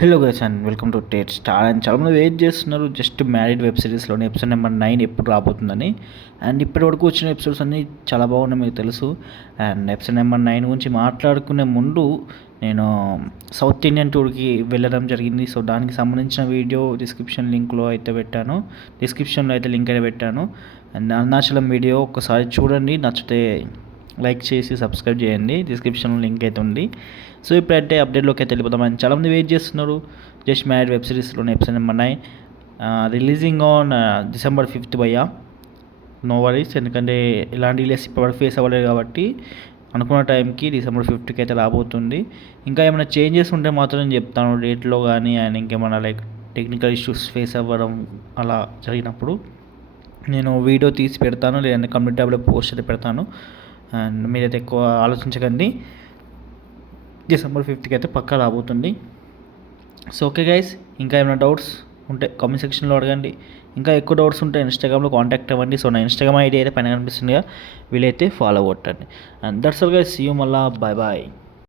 Hello guys and welcome to Tate Star. And చాలామంది wait చేస్తున్నారు just married web సిరీస్లోని episode number 9 ఎప్పుడు రాబోతుందని. అండ్ ఇప్పటి వరకు వచ్చిన ఎపిసోడ్స్ అన్నీ చాలా బాగున్నాయి, మీకు తెలుసు. అండ్ ఎపిసోడ్ నెంబర్ 9 గురించి మాట్లాడుకునే ముందు నేను సౌత్ ఇండియన్ టూర్కి వెళ్ళడం జరిగింది. సో దానికి సంబంధించిన వీడియో డిస్క్రిప్షన్లో అయితే లింక్ అయితే పెట్టాను. అండ్ అరుణాచలం వీడియో ఒకసారి చూడండి, నచ్చితే లైక్ చేసి సబ్స్క్రైబ్ చేయండి. డిస్క్రిప్షన్లో లింక్ అయితే ఉంది. సో ఇప్పుడైతే అప్డేట్లోకి అయితే వెళ్ళిపోతామని చాలామంది వెయిట్ చేస్తున్నారు. జస్ట్ మ్యారీడ్ వెబ్ సిరీస్లోని episode number 9 releasing on December 5th భయ్యా. నో వరీస్, ఎందుకంటే ఇలాంటి డిలేస్ ఇప్పటివరకు ఫేస్ అవ్వలేదు కాబట్టి అనుకున్న టైంకి December 5th అయితే రాబోతుంది. ఇంకా ఏమైనా చేంజెస్ ఉంటే మాత్రం నేను చెప్తాను డేట్లో కానీ. అండ్ ఇంకేమైనా లైక్ టెక్నికల్ ఇష్యూస్ ఫేస్ అవ్వడం అలా జరిగినప్పుడు నేను వీడియో తీసి పెడతాను, లేదంటే కమ్యూనిటీ ట్యాబ్లో పోస్ట్ అయితే పెడతాను. అండ్ మీరైతే ఎక్కువ ఆలోచించకండి, December 5th అయితే పక్కా రాబోతుంది. సో ఓకే గైస్, ఇంకా ఏమైనా డౌట్స్ ఉంటే కామెంట్ సెక్షన్లో అడగండి. ఇంకా ఎక్కువ డౌట్స్ ఉంటే ఇన్స్టాగ్రామ్లో కాంటాక్ట్ అవ్వండి. సో నా ఇన్స్టాగ్రామ్ ఐడి అయితే పైన కనిపిస్తుందిగా, వీలైతే ఫాలో కొట్టండి. And that's all guys, see you, మళ్ళా బాయ్ బాయ్.